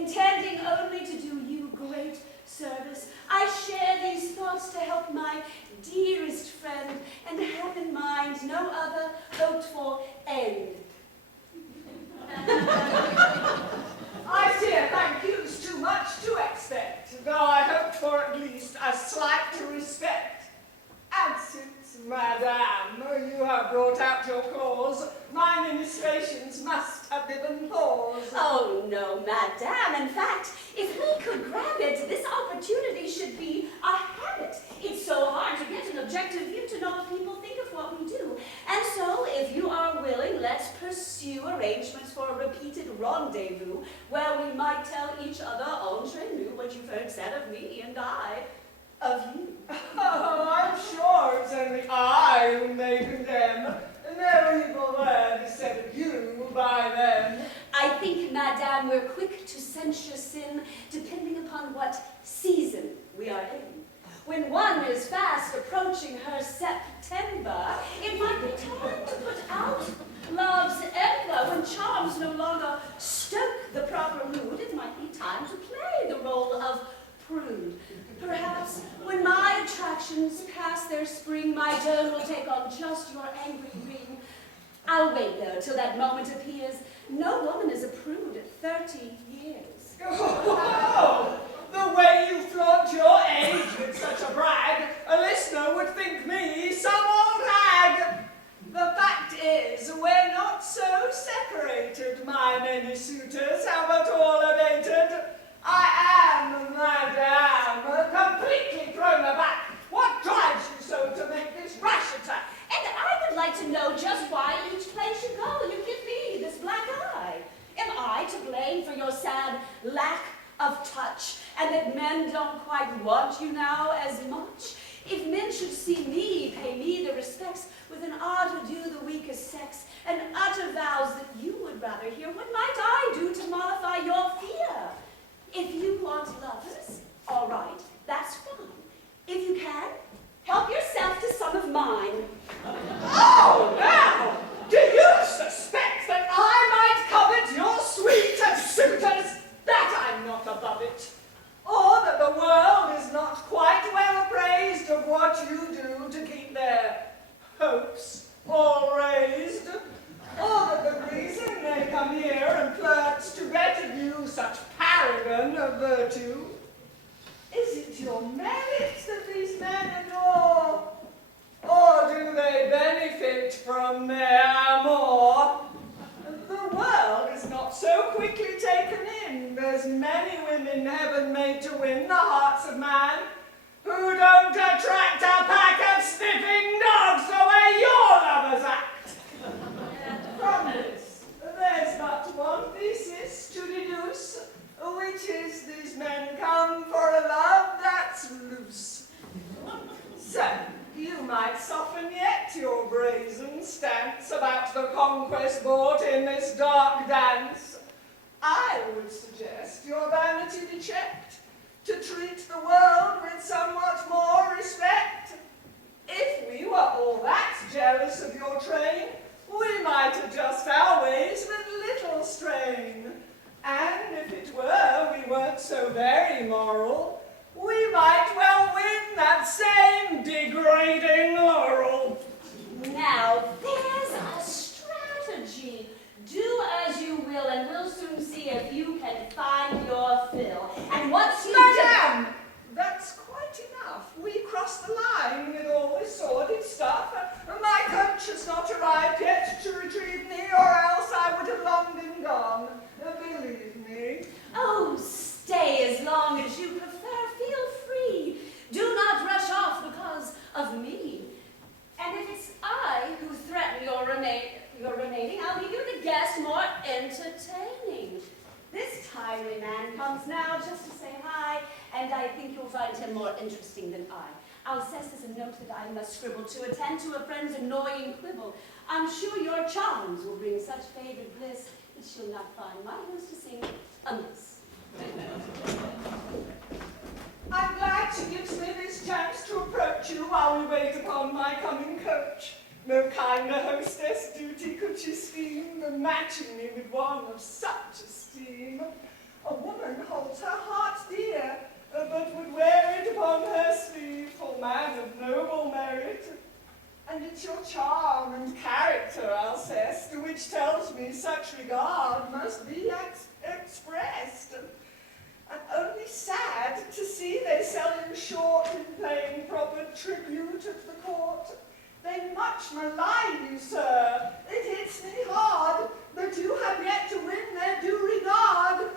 intending only to do you great service. I share these thoughts to help my dearest friend, and have in mind no other hoped for end. I fear thank you's too much to expect, though I hoped for at least a slight respect. And since, madame, you have brought out your claws, my ministrations must have given pause. Oh, no, madame. In fact, if we could grab it, this opportunity should be a habit. It's so hard to get an objective view to know what people think of what we do. And so, if you are willing, let's pursue arrangements for a repeated rendezvous where we might tell each other entre nous what you've heard said of me and I of you. Oh, I'm sure it's only I who may condemn. No evil word is said of you by them. I think, madame, we're quick to censure sin, depending upon what season we are in. When one is fast approaching her September, it might be time to put out love's ember. When charms no longer stoke the proper mood, it might be time to play the role of prude. Perhaps when my attractions pass their spring, my tone will take on just your angry ring. I'll wait, though, till that moment appears. No woman is a prude at 30 years. Oh, the way you flaunt your age with such a brag, a listener would think me some old hag. The fact is, we're not so separated, my many suitors have it all abated. I am, madame, completely thrown aback. What drives you so to make this rash attack? And I would like to know just why each place you go, you give me this black eye. Am I to blame for your sad lack of touch, and that men don't quite want you now as much? If men should see me, pay me the respects, with an art to do the weakest sex, and utter vows that you would rather hear, what might I do to mollify your fear? If you want lovers, all right, that's fine. If you can, help yourself to some of mine. Oh, now, do you suspect that I might covet your sweet suitors? That I'm not above it. Or that the world is not quite well appraised of what you do to keep their hopes all raised. Or that the reason they come here and flirt to get of you such paragon of virtue. Is it your merits that these men adore? Or do they benefit from their amour? The world is not so quickly taken in. There's many women heaven made to win the hearts of man, who don't attract a pack of sniffing dogs the way your lovers act. From this, there's but one thesis to deduce, which is these men come for a love that's loose. So, you might soften yet your brazen stance about the conquest bought in this dark dance. I would suggest your vanity be checked, to treat the world with somewhat more respect. If we were all that jealous of your train, we might adjust our ways with little strain. And if it were we weren't so very moral, we might well win that same degrading laurel. Now, there's a strategy. Do as you will, and we'll soon see if you can find your fill. And once you Madame, that's quite enough. We crossed the line with all this sordid stuff. My coach has not arrived yet to retrieve me, or else I would have long been gone. Believe me. Oh, stay as long as you prefer. Feel free. Do not rush off because of me. And if it's I who threaten your remaining, I'll be you the guest more entertaining. This timely man comes now just to say hi, and I think you'll find him more interesting than I. Alceste is a note that I must scribble to attend to a friend's annoying quibble. I'm sure your charms will bring such favored bliss that she'll not find my hostessing amiss. I'm glad she gives me this chance to approach you while we wait upon my coming coach. No kinder hostess duty could she scheme than matching me with one of such esteem. A woman holds her heart dear, but would wear it upon her sleeve for man of noble merit. And it's your charm and character, Alceste, which tells me such regard must be expressed. And only sad to see they sell you short in paying proper tribute at the court. They much malign you, sir. It hits me hard, but you have yet to win their due regard.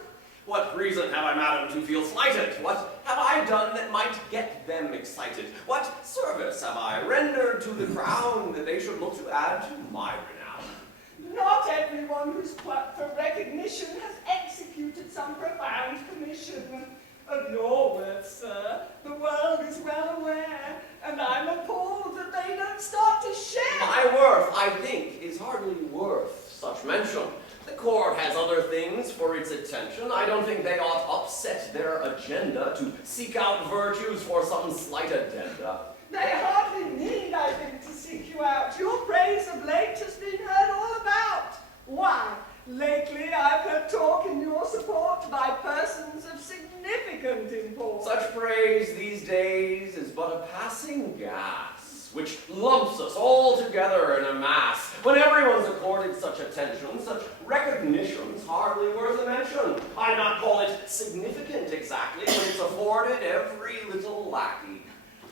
What reason have I, madam, to feel slighted? What have I done that might get them excited? What service have I rendered to the crown that they should look to add to my renown? Not everyone who's plucked for recognition has executed some profound commission. Of your worth, sir, the world is well aware, and I'm appalled that they don't start to share. My worth, I think, is hardly worth such mention. The court has other things for its attention. I don't think they ought upset their agenda to seek out virtues for some slight addenda. They hardly need, I think, to seek you out. Your praise of late has been heard all about. Why, lately I've heard talk in your support by persons of significant import. Such praise these days is but a passing gas, which lumps us all together in a mass. When everyone's accorded such attention, such recognition's hardly worth a mention. I'd not call it significant exactly when it's afforded every little lackey.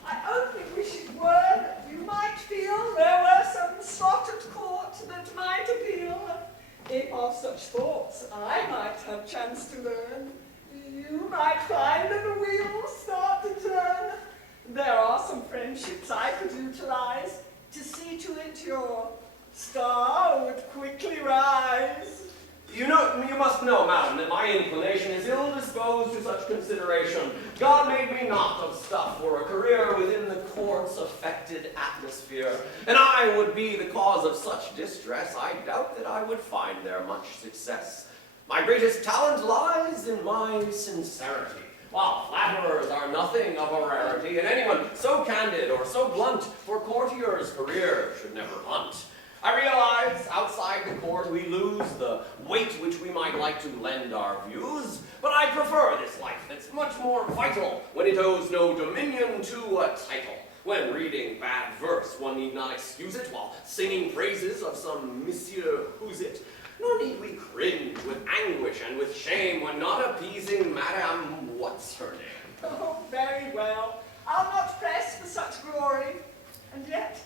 I only wish it were that you might feel there were some spot at court that might appeal. If of such thoughts I might have chance to learn, you might find that the wheels start to turn. There are some friendships I could utilize to see to it your star would quickly rise. You must know, madam, that my inclination is ill-disposed to such consideration. God made me not of stuff for a career within the court's affected atmosphere, and I would be the cause of such distress. I doubt that I would find there much success. My greatest talent lies in my sincerity, while flatterers are nothing of a rarity, and anyone so candid or so blunt for courtiers' career should never hunt. I realize outside the court we lose the weight which we might like to lend our views, but I prefer this life that's much more vital when it owes no dominion to a title. When reading bad verse, one need not excuse it while singing praises of some Monsieur Who's-it, nor need we cringe with anguish and with shame when not appeasing Madame What's her name. Oh, very well. I'll not press for such glory, and yet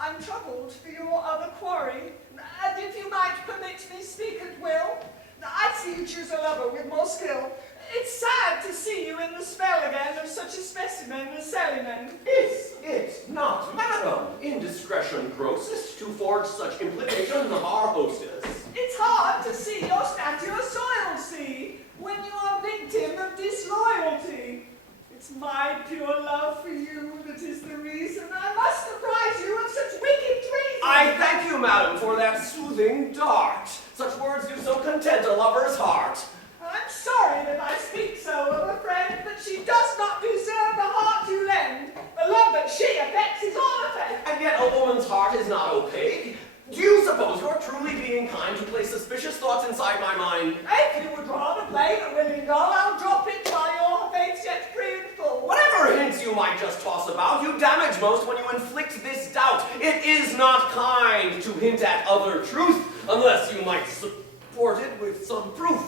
I'm troubled for your other quarry, and if you might permit me speak at will, I'd see you choose a lover with more skill. It's sad to see you in the spell again of such a specimen as Saliman. Is it not, madam, indiscretion grossest to forge such implications of our hostess? It's hard to see your stature soiled, see, when you are victim of disloyalty. It's my pure love for you that is the reason I must apprise you of such wicked treason. I thank you, madam, for that soothing dart. Such words do so content a lover's heart. I'm sorry that I speak so of a friend, but she does not deserve the heart you lend. The love that she affects is all affect. And yet a woman's heart is not opaque. Do you suppose you're truly being kind to place suspicious thoughts inside my mind? If you would rather play the willing doll, I'll drop it while your faith's yet free and full. Whatever hints you might just toss about, you damage most when you inflict this doubt. It is not kind to hint at other truth, unless you might support it with some proof.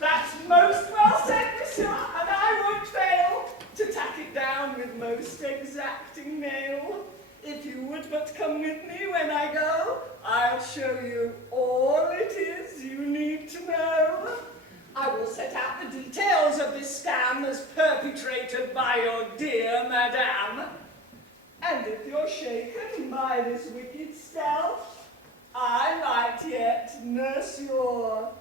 That's most well said, monsieur, and I won't fail to tack it down with most exacting nail. If you would but come with me when I go, I'll show you all it is you need to know. I will set out the details of this scam as perpetrated by your dear madame. And if you're shaken by this wicked stealth, I might yet nurse your